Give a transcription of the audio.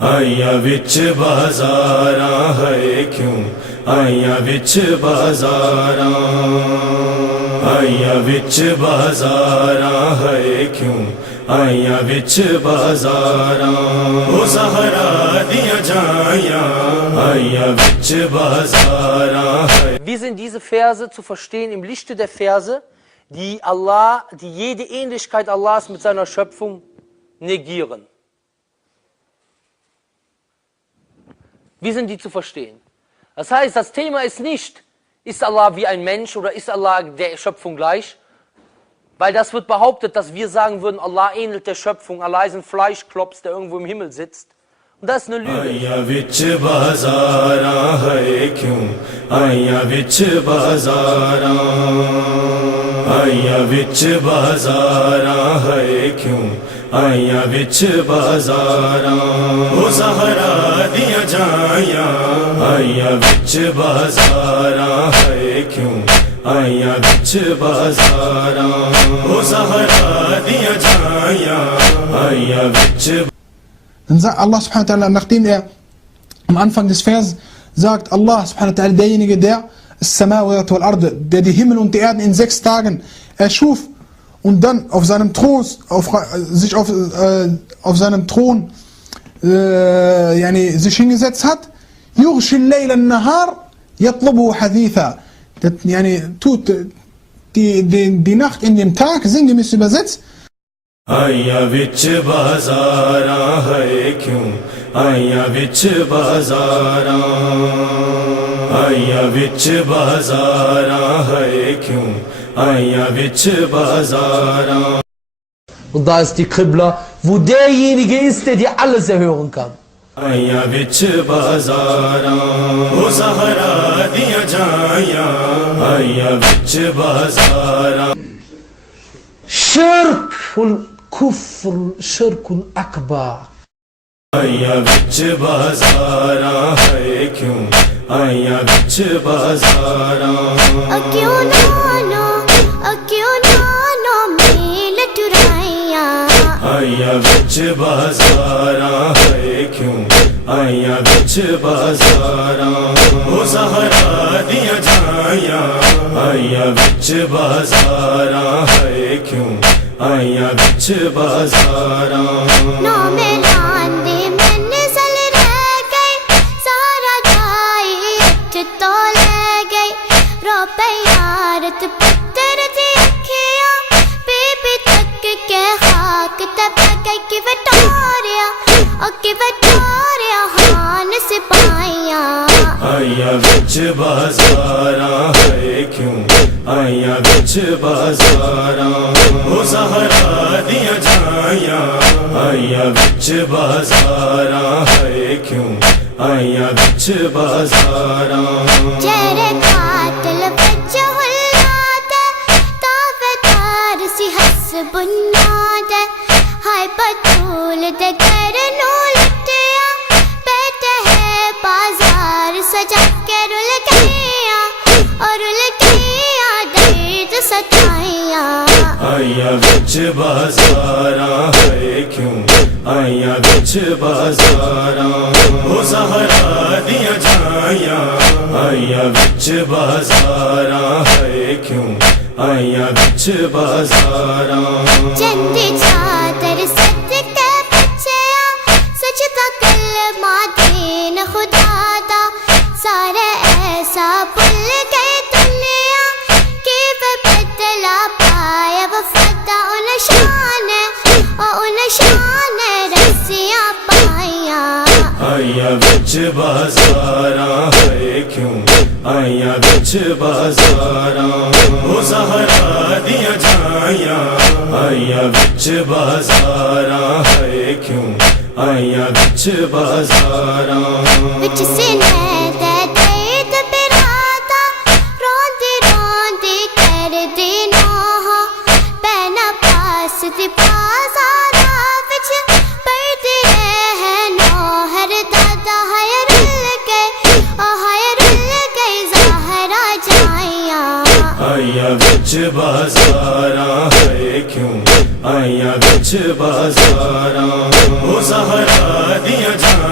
آئیاں وچ بازاراں ہے کیوں آئیاں وچ بازاراں آئیاں وچ بازاراں ہے کیوں آئیاں وچ بازاراں او زہرا دیاں جائیاں آئیاں وچ بازاراں ہے. Wie sind diese Verse zu verstehen im Lichte der Verse, die jede Ähnlichkeit Allahs mit seiner Schöpfung negieren? Wie sind die zu verstehen? Das heißt, das Thema ist nicht, ist Allah wie ein Mensch oder ist Allah der Schöpfung gleich? Weil das wird behauptet, dass wir sagen würden, Allah ähnelt der Schöpfung, Allah ist ein Fleischklops, der irgendwo im Himmel sitzt. Und das ist eine Lüge. آئیاں وچ بازاراں ہے کیوں آئیاں وچ بازاراں آئیاں وچ بازاراں ہے کیوں آئیاں وچ بازاراں او زہرا دیاں جائیاں آئیاں وچ بازاراں ہے کیوں آئیاں وچ بازاراں او زہرا دیاں جائیاں آئیاں وچ. Dann sagt Allah subhanahu wa ta'ala, nachdem er am Anfang des Vers sagt, Allah subhanahu wa ta'ala, derjenige, der der die Himmel und die Erden in 6 Tagen erschuf und dann auf seinem Thron, auf seinem Thron sich hingesetzt hat, يغشي الليل النهار يطلبه حثيثا, tut die Nacht in dem Tag, sinngemäß übersetzt. آئیاں وچ بازاراں ہے کیوں آئیاں وچ بازاراں آئیاں وچ بازاراں ہے کیوں آئیاں وچ بازاراں. Und da ist die Qibla, wo derjenige ist, der dir alles erhören kann. آئیاں وچ بازاراں او زہرا دیاں جائیاں آئیاں وچ بازاراں. Schirk und Kufr, Schirkul Akbar. آئیاں وچ بازاراں ہے کیوں آئیاں وچ بازاراں کیوں نانو میل ٹرائیاں آئیاں وچ بازاراں ہے کیوں آئیاں وچ بازاراں او زہرا دیاں جائیاں آئیاں وچ بازاراں ہے کیوں آئیاں وچ بازاراں. آئیاں وچ بازاراں ہے کیوں آئیاں وچ بازاراں او زہرا دیاں جائیاں آئیاں وچ بازاراں ہے کیوں آئیاں وچ بازاراں. چہرے قاتل بچہ اللہ تاویدار سی حس بنیاد ہائے پتول دے گھر نو لٹیا بیٹھے ہے بازار سجا کے رل گیا اور رل گیا درد ستائیاں. آئیاں وچ بازاراں ہے کیوں آئیاں وچ بازاراں او زہرا دیاں جائیاں آئیاں وچ بازاراں ہے کیوں آئیاں وچ بازاراں. چندی چادر صدقے بچیاں سجدہ کلمہ دین خدا دا سارے ایسا بھول گئے دنیا کہ وہ بدلا پایا وفادہ ان شان رسیاں پائیاں. آئیاں وچ بازاراں ہے کیوں آئیاں وچ بازاراں او زہرا دیاں جائیاں آئیاں وچ بازاراں ہے کیوں آئیاں وچ بازاراں. وچ سینے دے دید برادا روندی روندی کر دی نوہا پینا پاس دی بازارا وچ پردی رہے نوہر دادا ہائے رل گئی ظاہرہ جائیاں. آئیاں وچ بازاراں ہے کیوں آئیاں وچ بازاراں او زہرا دیاں جائیاں